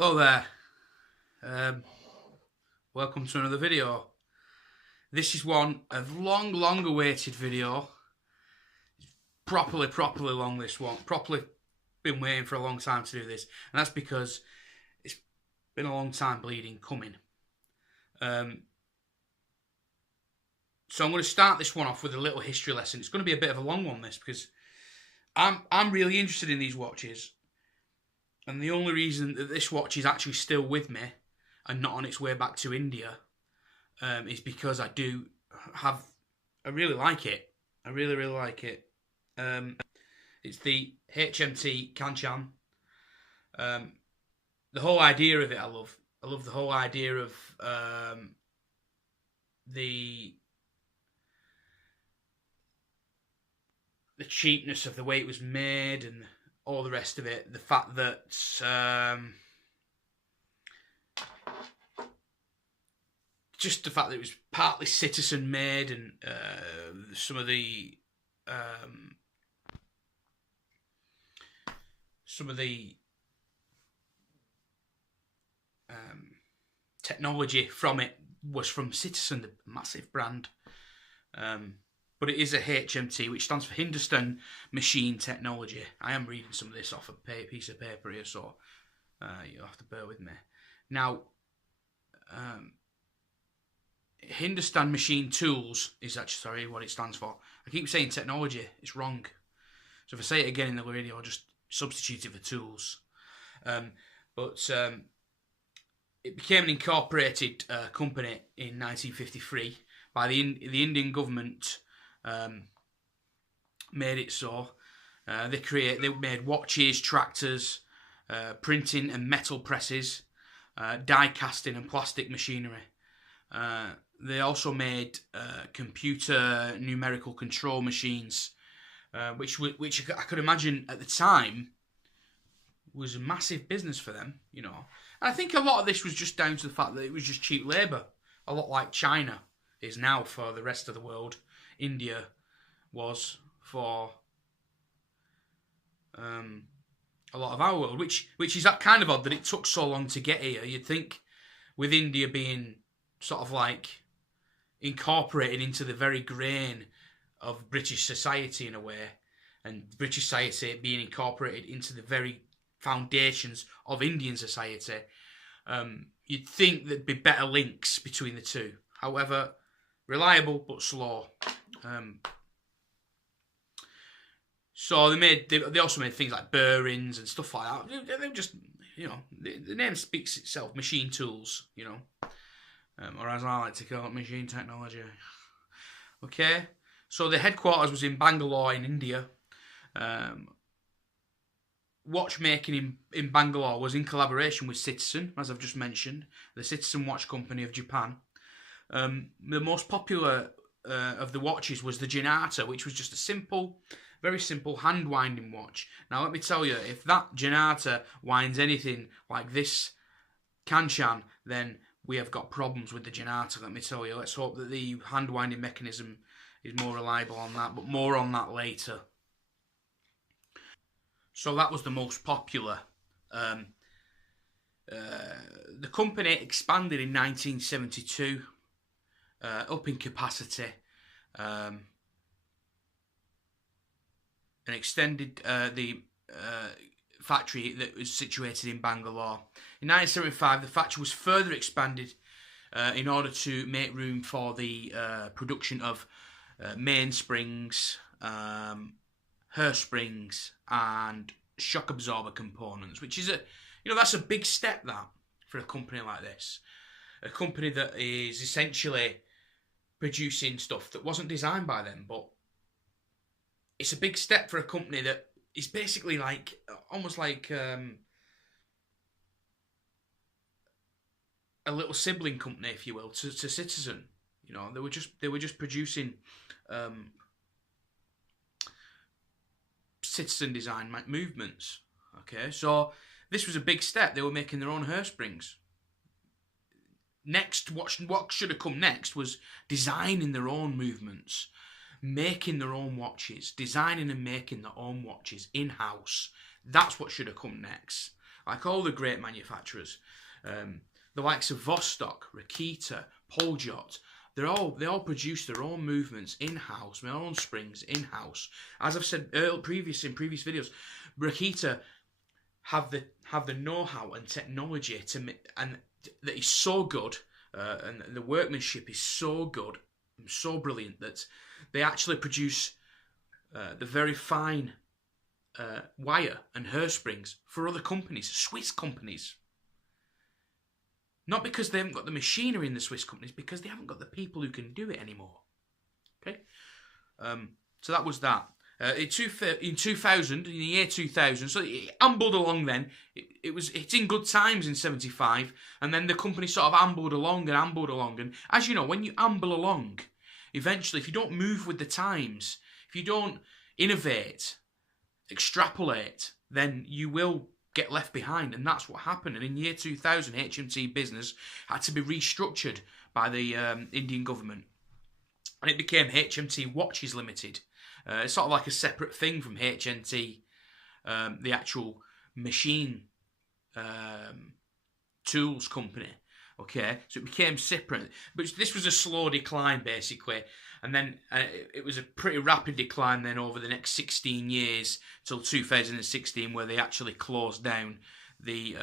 Hello there. Um, Welcome to another video. This is one of long awaited video. Properly long, this one. Properly been waiting for a long time to do this. And that's because it's been a long time bleeding coming. So I'm going to start this one off with a little history lesson. It's going to be a bit of a long one, this, because I'm really interested in these watches. And the only reason that this watch is actually still with me and not on its way back to India is because I really like it. I really like it. It's the HMT Kanchan. The whole idea of it I love. I love the whole idea of the cheapness of the way it was made and all the rest of it. The fact that just the fact that it was partly citizen made, and some of the technology from it was from Citizen, the massive brand. But it is a HMT, which stands for Hindustan Machine Technology. I am reading some of this off a piece of paper here, so you'll have to bear with me. Now, Hindustan Machine Tools is actually, what it stands for. I keep saying technology, it's wrong. So if I say it again in the video, I'll just substitute it for tools. It became an incorporated company in 1953 by the Indian government. Made it so. They made watches, tractors, printing and metal presses, die casting and plastic machinery. They also made computer numerical control machines, which I could imagine at the time was a massive business for them, you know. And I think a lot of this was just down to the fact that it was just cheap labour, a lot like China is now for the rest of the world. India was for a lot of our world, which is that kind of odd that it took so long to get here. You'd think with India being sort of like incorporated into the very grain of British society in a way, and British society being incorporated into the very foundations of Indian society, you'd think there'd be better links between the two. However, reliable but slow. So they also made things like bearings and stuff like that. They just, you know, the name speaks itself. Machine tools, you know, or as I like to call it, machine technology. Okay, so the headquarters was in Bangalore in India. Watchmaking in Bangalore was in collaboration with Citizen, as I've just mentioned, the Citizen Watch Company of Japan. The most popular of the watches was the Janata, which was just a very simple hand-winding watch. Now, let me tell you, if that Janata winds anything like this Kanchan, then we have got problems with the Janata, let me tell you. Let's hope that the hand-winding mechanism is more reliable on that, but more on that later. So that was the most popular. The company expanded in 1972, up in capacity, and extended the factory that was situated in Bangalore. In 1975, the factory was further expanded in order to make room for the production of mainsprings, hairsprings, and shock absorber components, which is that's a big step that for a company like this, a company that is essentially producing stuff that wasn't designed by them, but it's a big step for a company that is basically like almost like a little sibling company, if you will, to Citizen. You know, they were just producing Citizen design movements. Okay, so this was a big step. They were making their own hairsprings. Next, what should have come next was designing their own movements, making their own watches, designing and making their own watches in-house. That's what should have come next. like all the great manufacturers, the likes of Vostok, Rakita, Poljot. They all produce their own movements in-house, their own springs in-house. As I've said in previous videos, Rakita have the know-how and technology and that is so good, and the workmanship is so good and so brilliant that they actually produce the very fine wire and hairsprings for other companies, Swiss companies. Not because they haven't got the machinery in the Swiss companies, because they haven't got the people who can do it anymore. Okay, so that was that. In 2000, in the year 2000, so it ambled along then. It's in good times in 75, and then the company sort of ambled along, and as you know, when you amble along, eventually, if you don't move with the times, if you don't innovate, extrapolate, then you will get left behind, and that's what happened. And in year 2000, HMT business had to be restructured by the Indian government, and it became HMT Watches Limited. It's sort of like a separate thing from HMT, the actual machine tools company. Okay, so it became separate, but this was a slow decline basically, and then it was a pretty rapid decline then over the next 16 years till 2016, where they actually closed down the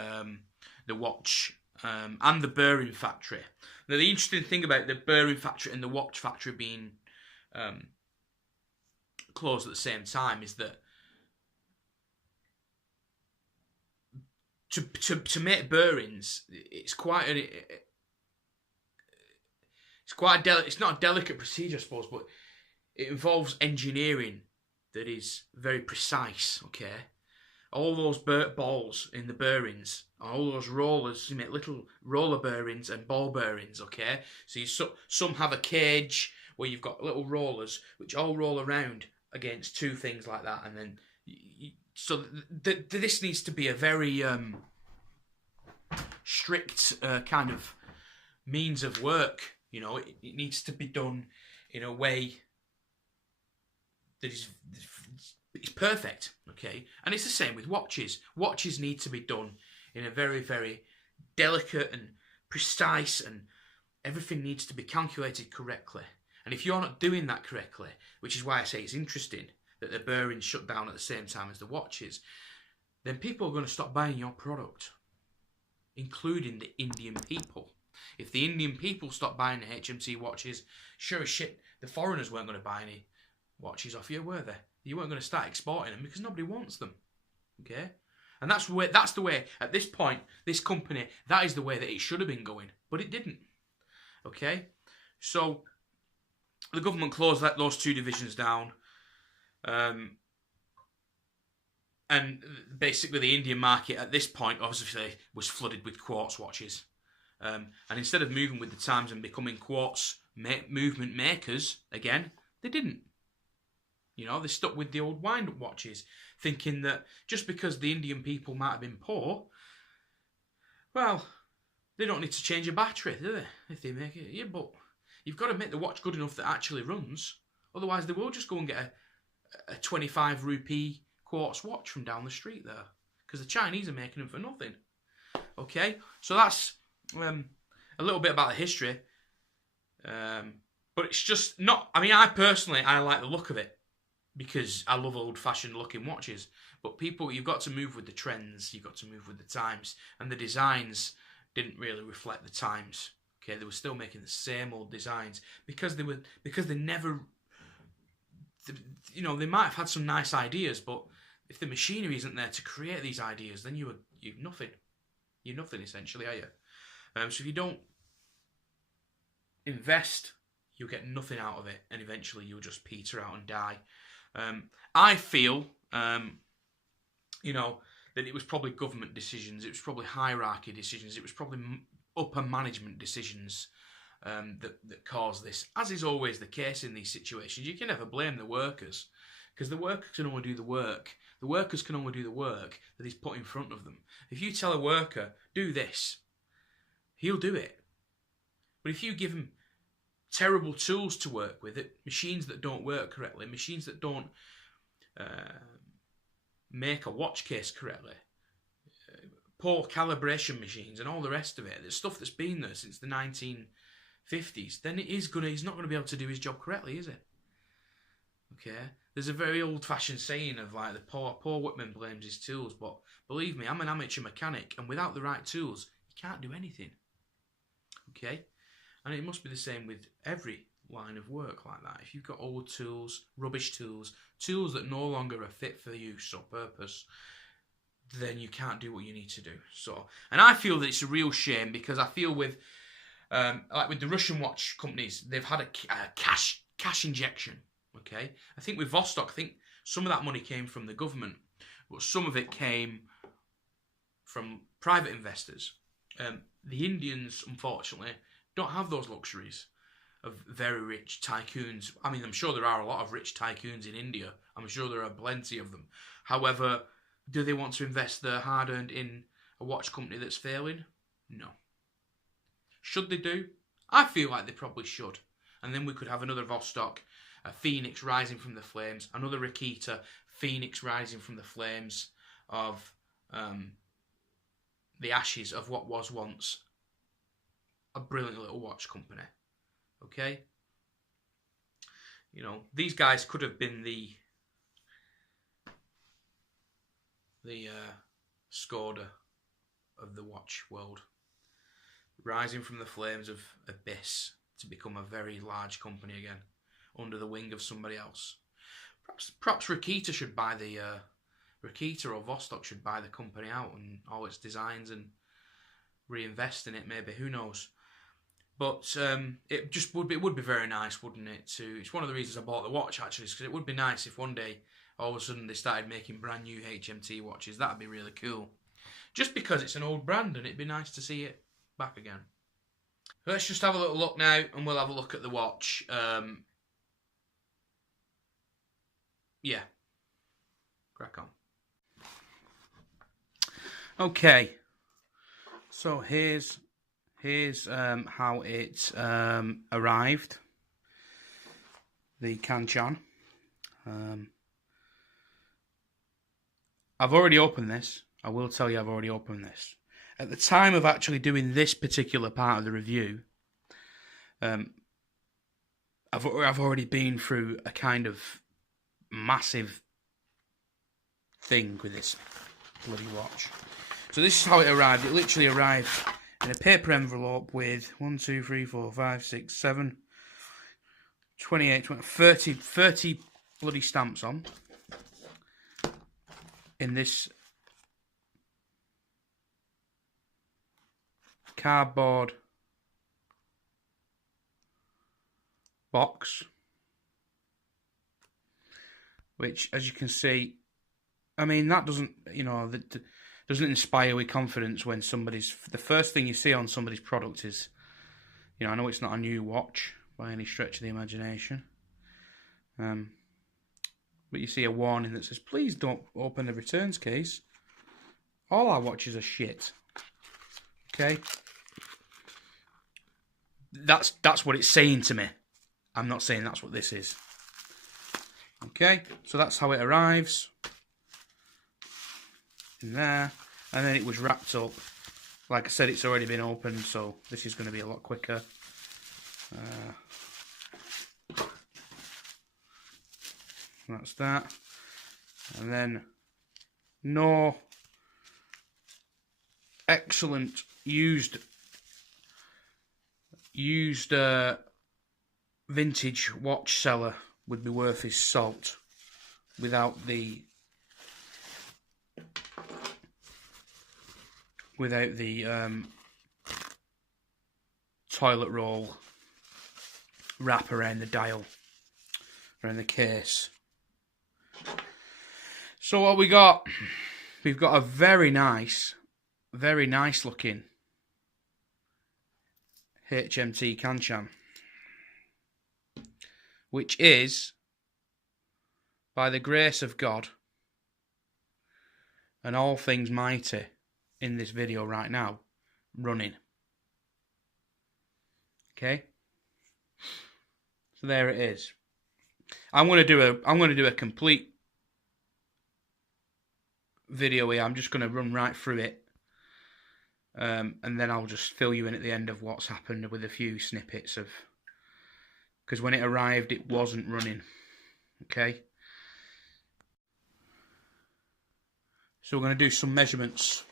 watch and the bearing factory. Now, the interesting thing about the bearing factory and the watch factory being closed at the same time is that to make bearings, it's not a delicate procedure, I suppose, but it involves engineering that is very precise. Okay, all those balls in the bearings, all those rollers, you make little roller bearings and ball bearings. Okay, so some have a cage where you've got little rollers which all roll around against two things like that, and then this needs to be a very strict kind of means of work. You know, it needs to be done in a way that is perfect. Okay, and it's the same with watches. Watches need to be done in a very, very delicate and precise, and everything needs to be calculated correctly. And if you're not doing that correctly, which is why I say it's interesting that the bearings shut down at the same time as the watches, then people are going to stop buying your product, including the Indian people. If the Indian people stop buying the HMT watches, sure as shit, the foreigners weren't going to buy any watches off you, were they? You weren't going to start exporting them because nobody wants them. Okay? And that's the way, at this point, this company, that is the way that it should have been going. But it didn't. Okay? So the government closed those two divisions down. And basically the Indian market at this point, obviously, was flooded with quartz watches. And instead of moving with the times and becoming quartz movement makers again, they didn't. You know, they stuck with the old wind-up watches, thinking that just because the Indian people might have been poor, well, they don't need to change a battery, do they? If they make it, yeah, but you've got to make the watch good enough that actually runs. Otherwise, they will just go and get a 25 rupee quartz watch from down the street there, because the Chinese are making them for nothing. Okay, so that's a little bit about the history. But it's just not. I mean, I like the look of it, because I love old-fashioned looking watches. But people, you've got to move with the trends, you've got to move with the times, and the designs didn't really reflect the times. Okay, they were still making the same old designs because they never, you know, they might have had some nice ideas, but if the machinery isn't there to create these ideas, then you're nothing. You're nothing essentially, are you? So if you don't invest, you'll get nothing out of it, and eventually you'll just peter out and die. I feel, you know, that it was probably government decisions, it was probably hierarchy decisions, it was probably upper management decisions that caused this. As is always the case in these situations, you can never blame the workers, because the workers can only do the work. The workers can only do the work that is put in front of them. If you tell a worker, do this, he'll do it. But if you give him terrible tools to work with, machines that don't work correctly, machines that don't poor calibration machines and all the rest of it, the stuff that's been there since the 1950s, then he's not going to be able to do his job correctly, is it? Okay? There's a very old-fashioned saying of like the poor workman blames his tools, but believe me, I'm an amateur mechanic, and without the right tools, you can't do anything. Okay? And it must be the same with every line of work like that. If you've got old tools, rubbish tools, tools that no longer are fit for use or purpose, then you can't do what you need to do. So, and I feel that it's a real shame, because I feel with like with the Russian watch companies, they've had a cash injection. Okay, I think with Vostok, I think some of that money came from the government, but some of it came from private investors. The Indians, unfortunately, don't have those luxuries of very rich tycoons. I mean, I'm sure there are a lot of rich tycoons in India. I'm sure there are plenty of them. However, do they want to invest their hard-earned in a watch company that's failing? No. Should they do? I feel like they probably should. And then we could have another Vostok, a phoenix rising from the flames, another Rakita, phoenix rising from the flames of the ashes of what was once a brilliant little watch company. Okay? You know, these guys could have been the Skoda of the watch world, rising from the flames of abyss to become a very large company again, under the wing of somebody else. Perhaps Rakita should buy the Rakita or Vostok should buy the company out and all its designs and reinvest in it. Maybe, who knows? But it would be very nice, wouldn't it? It's one of the reasons I bought the watch, actually, because it would be nice if one day all of a sudden they started making brand new HMT watches. That'd be really cool. Just because it's an old brand, and it'd be nice to see it back again. Let's just have a little look now, and we'll have a look at the watch. Yeah. Crack on. Okay. So here's how it arrived. The Kanchan. I've already opened this. I will tell you I've already opened this. At the time of actually doing this particular part of the review, I've already been through a kind of massive thing with this bloody watch. So this is how it arrived. It literally arrived in a paper envelope with 1, 2, 3, 4, 5, 6, 7, 28, 20, 30 bloody stamps on. In this cardboard box, which, as you can see, I mean, that doesn't, that doesn't inspire with confidence when the first thing you see on somebody's product is, I know it's not a new watch by any stretch of the imagination, but you see a warning that says, please don't open the returns case. All our watches are shit. Okay? That's what it's saying to me. I'm not saying that's what this is. Okay? So that's how it arrives. In there. And then it was wrapped up. Like I said, it's already been opened, so this is going to be a lot quicker. That's that. And then no excellent used vintage watch seller would be worth his salt without the toilet roll wrap around the dial, around the case. So what we got? We've got a very nice looking HMT Kanchan, which is, by the grace of God and all things mighty in this video right now, running. Okay? So there it is. I'm going to do a complete video here. I'm just going to run right through it and then I'll just fill you in at the end of what's happened with a few snippets of, because when it arrived it wasn't running. Okay, so we're going to do some measurements.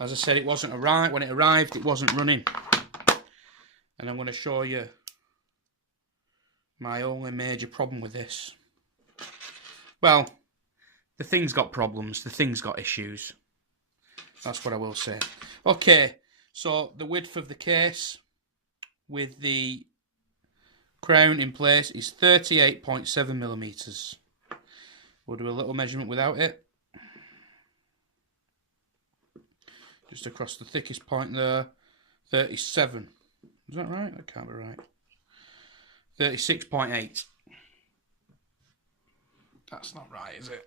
As I said, it wasn't right when it arrived, it wasn't running, and I'm going to show you my only major problem with this. Well, the thing's got problems, the thing's got issues. That's what I will say. Okay, so the width of the case with the crown in place is 38.7 millimeters. We'll do a little measurement without it. Just across the thickest point there, 37. Is that right? That can't be right. 36.8. That's not right, is it?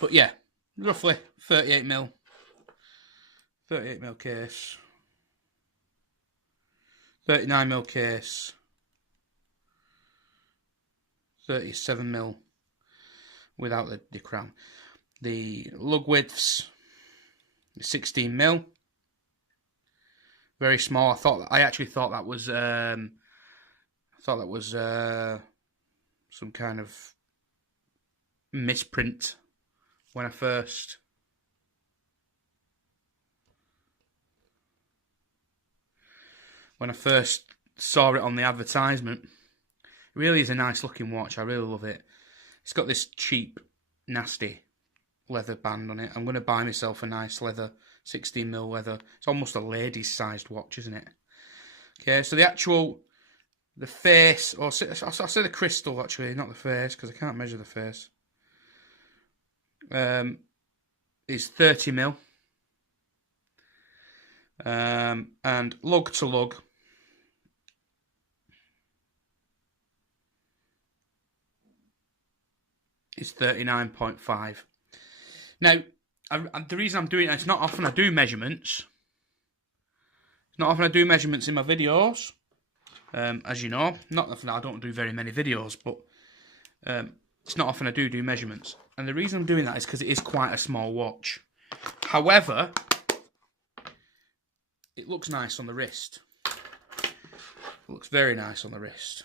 But yeah, roughly 38 mil. 38 mil case. 39 mil case. 37 mil without the crown. The lug widths 16 mil. Very small. I actually thought that was some kind of misprint when I first saw it on the advertisement. It really is a nice looking watch. I really love it. It's got this cheap, nasty leather band on it. I'm going to buy myself a nice leather, 16 mil leather. It's almost a lady's sized watch, isn't it? Okay, so the face, or I'll say the crystal actually, not the face, because I can't measure the face, is 30 mil. And lug to lug is 39.5. Now, the reason I'm doing it, it's not often I do measurements. It's not often I do measurements in my videos. As you know, not often, I don't do very many videos, but it's not often I do measurements. And the reason I'm doing that is because it is quite a small watch. However, it looks nice on the wrist. It looks very nice on the wrist.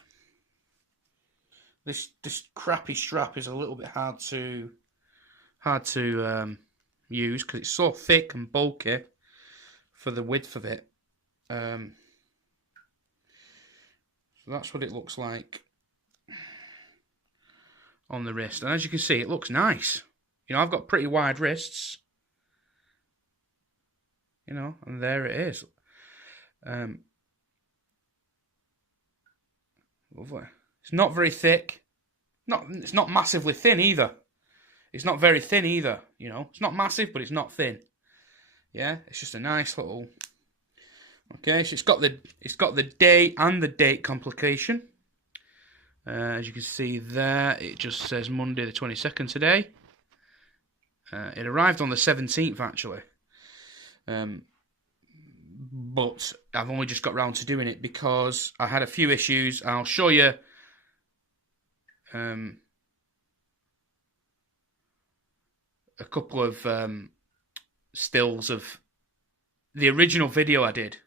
This crappy strap is a little bit hard to use because it's so thick and bulky for the width of it. So that's what it looks like on the wrist. And as you can see, it looks nice. You know, I've got pretty wide wrists. You know, and there it is. Lovely. It's not very thick. It's not massively thin either. It's not very thin either. You know, it's not massive, but it's not thin. Yeah, it's just a nice little. Okay, so it's got the day and the date complication. As you can see there, it just says Monday the 22nd today. It arrived on the 17th actually. But I've only just got round to doing it because I had a few issues. I'll show you a couple of stills of the original video I did.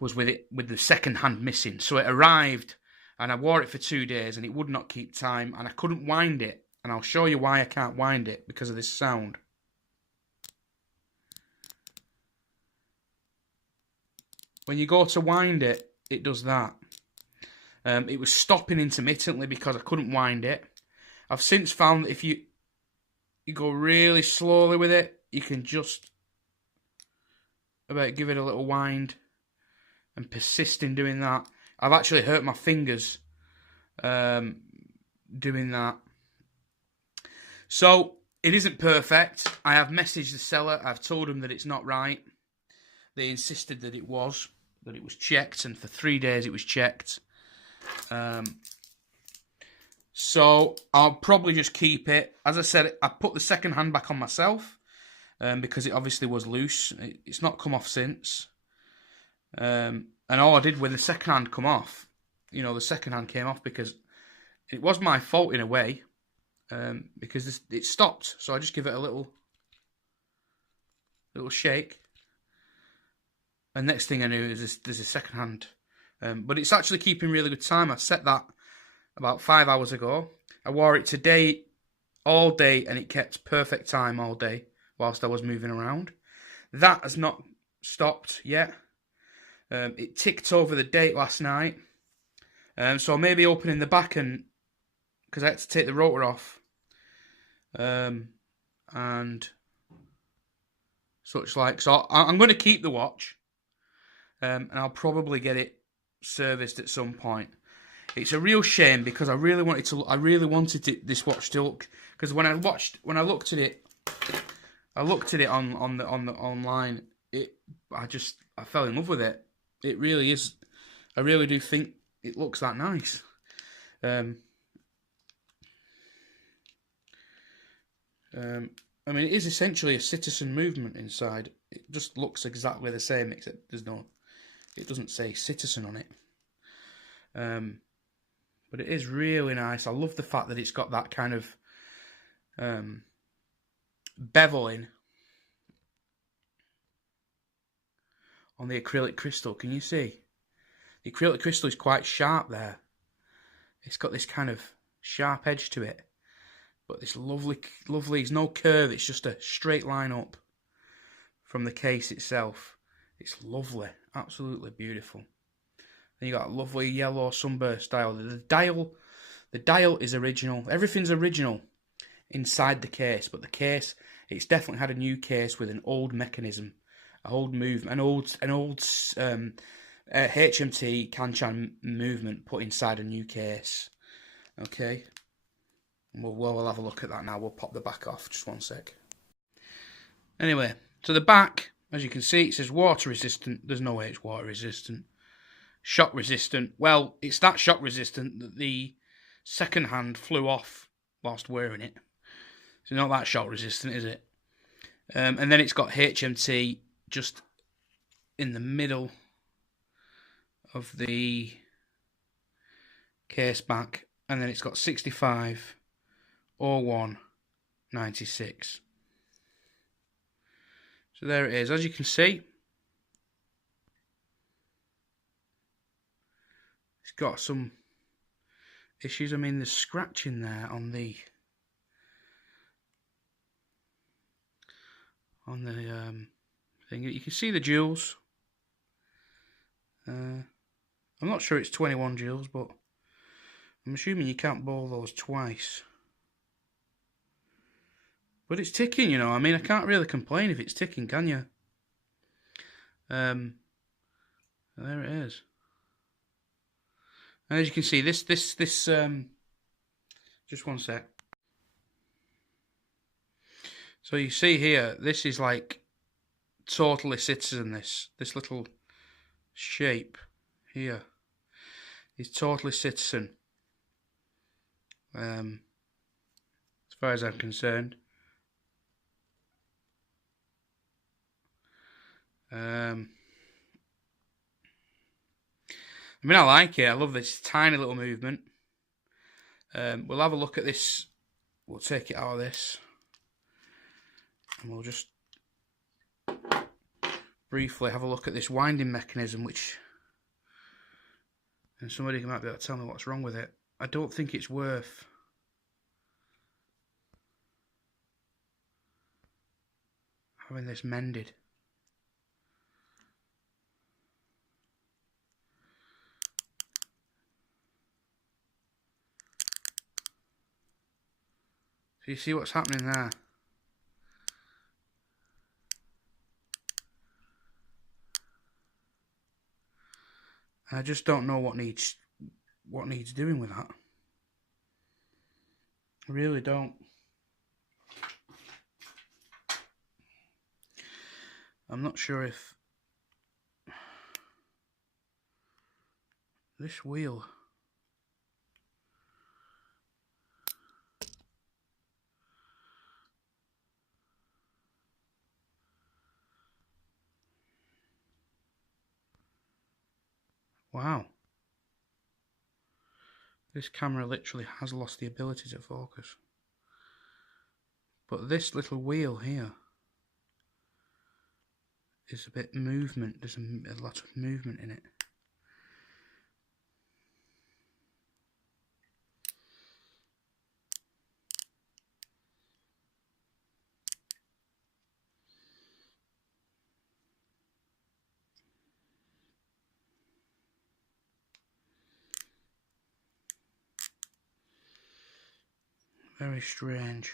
Was with the second hand missing. So it arrived and I wore it for 2 days and it would not keep time and I couldn't wind it. And I'll show you why I can't wind it because of this sound. When you go to wind it, it does that. It was stopping intermittently because I couldn't wind it. I've since found that if you go really slowly with it, you can just give it a little wind and persist in doing that. I've actually hurt my fingers doing that. So it isn't perfect. I have messaged the seller. I've told them that it's not right. They insisted that it was checked, and for 3 days it was checked. So I'll probably just keep it. As I said, I put the second hand back on myself because it obviously was loose. It's not come off since. And all I did when the second hand come off, you know, the second hand came off because it was my fault in a way. because it stopped. So I just give it a little shake, and next thing I knew is there's a second hand. But it's actually keeping really good time. I set that about 5 hours ago. I wore it today all day, and it kept perfect time all day whilst I was moving around. That has not stopped yet. It ticked over the date last night. So maybe opening the back, and because I had to take the rotor off, and such like. So I'm going to keep the watch, and I'll probably get it serviced at some point. It's a real shame because I really wanted this watch to look, because when I looked at it on online, I fell in love with it. It really is. I really do think it looks that nice. I mean, it is essentially a Citizen movement inside. It just looks exactly the same, except it doesn't say Citizen on it. But it is really nice. I love the fact that it's got that kind of beveling on the acrylic crystal. Can you see? The acrylic crystal is quite sharp there. It's got this kind of sharp edge to it. But this lovely, there's no curve. It's just a straight line up from the case itself. It's lovely. Absolutely beautiful. Then you got a lovely yellow sunburst dial. The dial is original. Everything's original inside the case, but the case, it's definitely had a new case with an old mechanism, an old HMT Kanchan movement put inside a new case. Okay, we'll have a look at that now. We'll pop the back off. Just one sec. Anyway, so the back, as you can see, it says water resistant. There's no way it's water resistant. Shock resistant. Well, it's that shock resistant that the second hand flew off whilst wearing it. So not that shock resistant, is it? And then it's got HMT just in the middle of the case back, and then it's got 65 01 96. So there it is. As you can see, it's got some issues. I mean, there's scratching there on the thing. You can see the jewels. I'm not sure it's 21 jewels, but I'm assuming you can't ball those twice. But it's ticking, you know. I mean, I can't really complain if it's ticking, can you? There it is. And as you can see, this just one sec. So you see here, this is like totally Citizen. This little shape here is totally Citizen. As far as I'm concerned. I mean, I like it. I love this tiny little movement. We'll have a look at this. We'll take it out of this, and we'll just briefly have a look at this winding mechanism, and somebody might be able to tell me what's wrong with it. I don't think it's worth having this mended. So you see what's happening there? I just don't know what needs doing with that. I really don't. I'm not sure if this wheel. Wow. This camera literally has lost the ability to focus. But this little wheel here is a bit movement. There's a lot of movement in it. Very strange.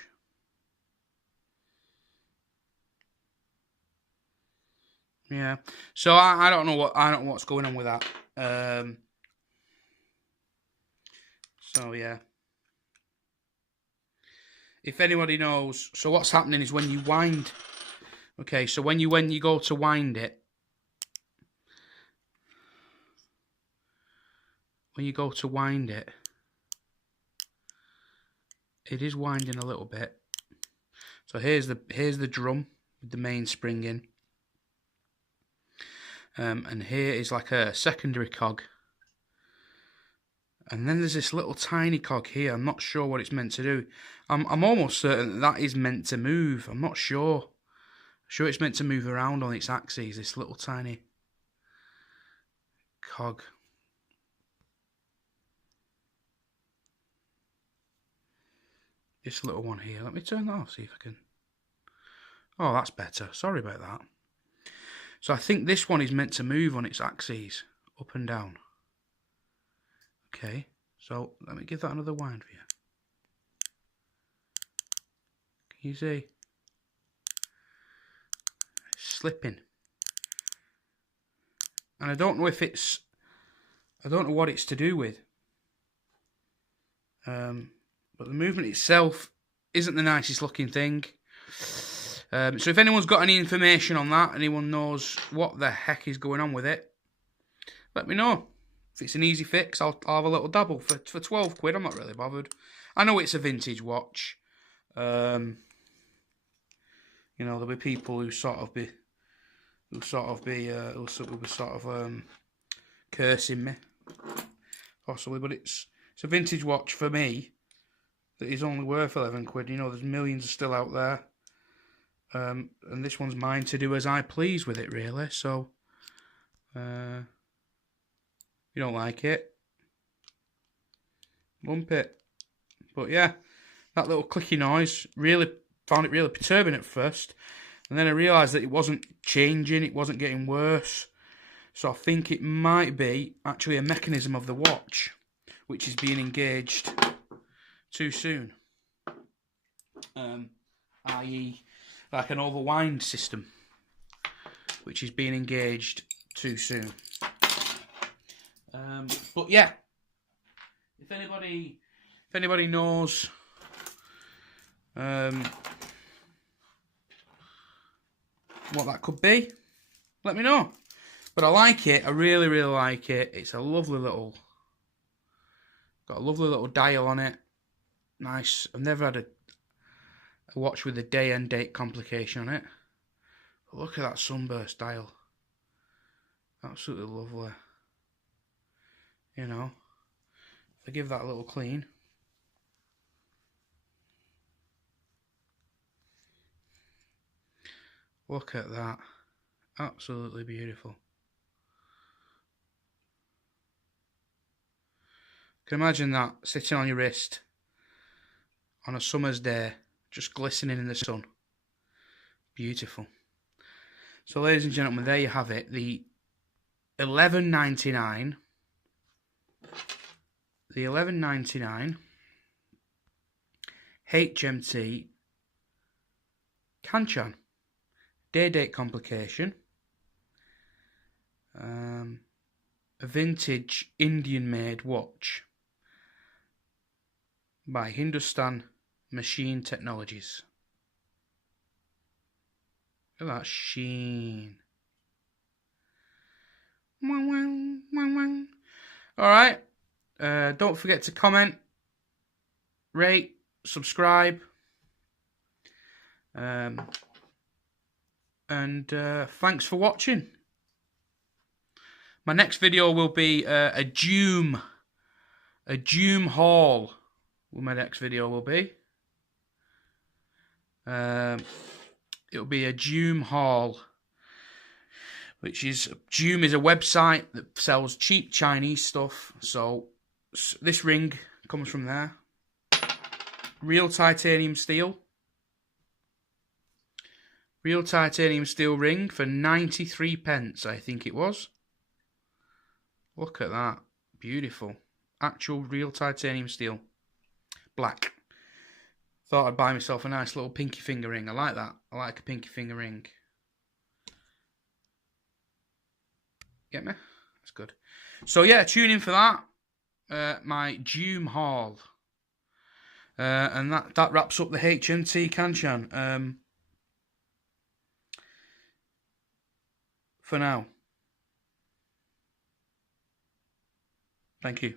Yeah. So I don't know what's going on with that. So yeah. If anybody knows, so what's happening is when you wind. Okay, so when you go to wind it, it is winding a little bit. So here's the drum with the main spring in. And here is like a secondary cog. And then there's this little tiny cog here. I'm not sure what it's meant to do. I'm almost certain that is meant to move. I'm not sure. I'm sure it's meant to move around on its axis, this little tiny cog. This little one here. Let me turn that off, see if I can. Oh, that's better. Sorry about that. So I think this one is meant to move on its axes, up and down. Okay, so let me give that another wind for you. Can you see? It's slipping. And I don't know if it's... I don't know what it's to do with. But the movement itself isn't the nicest looking thing. So if anyone's got any information on that, anyone knows what the heck is going on with it, let me know. If it's an easy fix, I'll have a little dabble. For 12 quid, I'm not really bothered. I know it's a vintage watch. You know, there'll be people who will be cursing me, possibly. But it's a vintage watch for me that is only worth 11 quid. You know, there's millions still out there. And this one's mine to do as I please with it, really. So, you don't like it, lump it. But yeah, that little clicky noise, found it really perturbing at first. And then I realised that it wasn't changing, it wasn't getting worse. So I think it might be actually a mechanism of the watch, which is being engaged too soon. I.e. like an overwind system, which is being engaged too soon. But yeah, if anybody knows what that could be, let me know. But I like it. I really, really like it. It's a lovely little, got a lovely little dial on it. Nice. I've never had a watch with a day and date complication on it. But look at that sunburst dial. Absolutely lovely. You know, if I give that a little clean. Look at that. Absolutely beautiful. Can you imagine that sitting on your wrist on a summer's day, just glistening in the sun. Beautiful. So ladies and gentlemen, there you have it. The $11.99. The $11.99 HMT Kanchan. Day-date complication. A vintage Indian-made watch by Hindustan Machine Technologies. Look at that sheen. Alright. Don't forget to comment, rate, subscribe. And thanks for watching. My next video will be a Joom haul. My next video will be. It'll be a Joom Hall, which is Joom is a website that sells cheap Chinese stuff. So this ring comes from there. Real titanium steel. Real titanium steel ring for 93 pence, I think it was. Look at that. Beautiful. Actual real titanium steel. Black. Thought I'd buy myself a nice little pinky finger ring. I like that. I like a pinky finger ring. Get me? That's good. So yeah, tune in for that. My Joom haul. And that wraps up the HMT Kanchan. For now. Thank you.